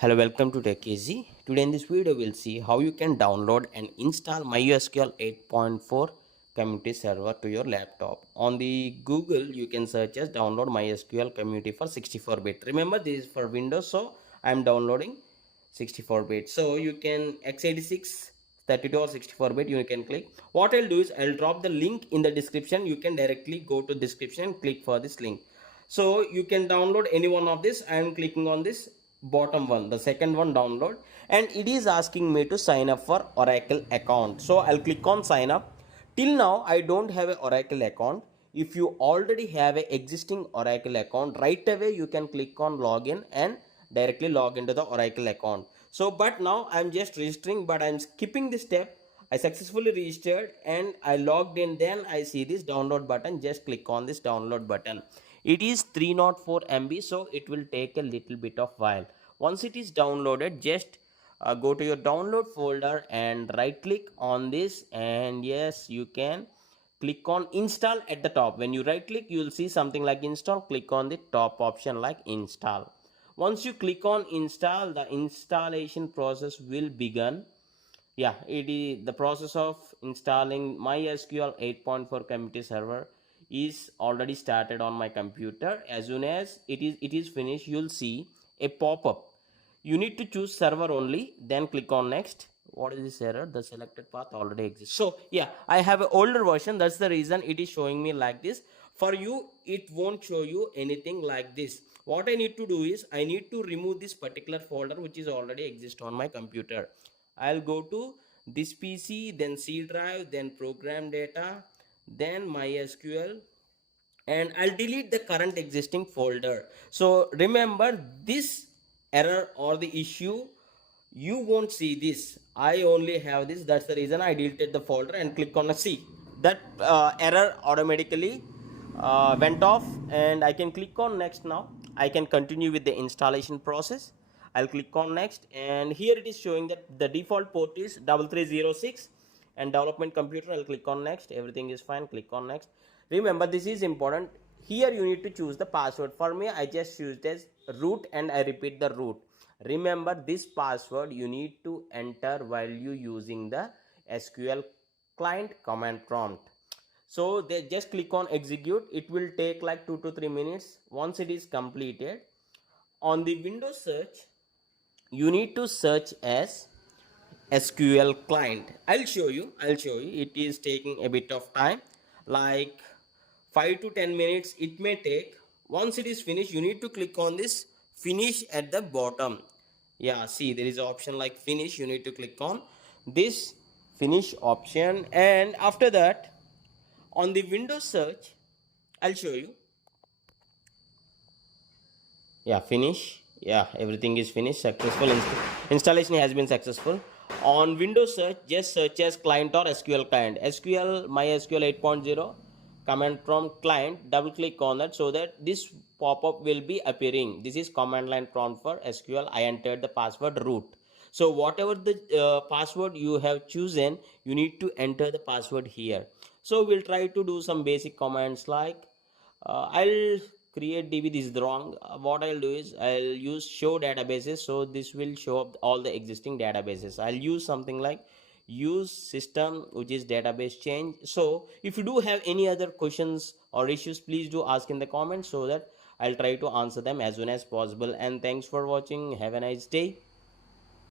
Hello, welcome to TechEasy. Today in this video, we'll see how you can download and install mysql 8.4 community server to your laptop. On the Google, you can search as download mysql community for 64-bit. Remember, this is for Windows, so I'm downloading 64-bit. So you can x86, 32 or 64-bit, you can click. What I'll do is I'll drop the link in the description. You can directly go to description and click for this link. So you can download any one of this. I am clicking on this bottom one, the second one, download, and it is asking me to sign up for Oracle account. So I'll click on sign up. Till now I don't have a Oracle account. If you already have a existing Oracle account, right away you can click on login and directly log into the Oracle account. So but now I'm just registering, but I'm skipping this step. I successfully registered and I logged in. Then I see this download button. Just click on this download button. It is 304 MB, so it will take a little bit of while. Once it is downloaded, just go to your download folder and right click on this, and yes, you can click on install at the top. When you right click, you will see something like install. Click on the top option like install. Once you click on install, the installation process will begin. Yeah, it is the process of installing mysql 8.4 community server is already started on my computer. As soon as it is finished, you'll see a pop-up. You need to choose server only, then click on next. What is this error? The selected path already exists. So yeah, I have an older version, that's the reason it is showing me like this. For you, it won't show you anything like this. What I need to do is I need to remove this particular folder which is already exist on my computer. I'll go to this PC, then C drive, then program data, then mysql, and I'll delete the current existing folder. So remember, this error or the issue, you won't see this. I only have this. That's the reason I deleted the folder and click on a C. That error automatically went off, and I can click on next. Now I can continue with the installation process. I'll click on next, and here it is showing that the default port is 3306 and development computer. I'll click on next. Everything is fine. Click on next. Remember, this is important. Here you need to choose the password. For me, I just used as root and I repeat the root. Remember, this password you need to enter while you using the SQL client command prompt. So they just click on execute. It will take like 2 to 3 minutes. Once it is completed, on the Windows search, you need to search as SQL client. I'll show you. It is taking a bit of time, like 5 to 10 minutes it may take. Once it is finished, you need to click on this finish at the bottom. Yeah, see, there is an option like finish. You need to click on this finish option, and after that, on the Windows search, I'll show you. Yeah, finish. Yeah, everything is finished. Successful installation has been successful. On Windows search, just search as client or SQL client. SQL mysql 8.0 command prompt client. Double click on that so that this pop-up will be appearing. This is command line prompt for SQL. I entered the password root. So whatever the password you have chosen, you need to enter the password here. So we'll try to do some basic commands like I'll create DB. This is wrong. What I'll do is I'll use show databases, so this will show up all the existing databases. I'll use something like use system, which is database change. So if you do have any other questions or issues, please do ask in the comments so that I'll try to answer them as soon as possible. And thanks for watching. Have a nice day.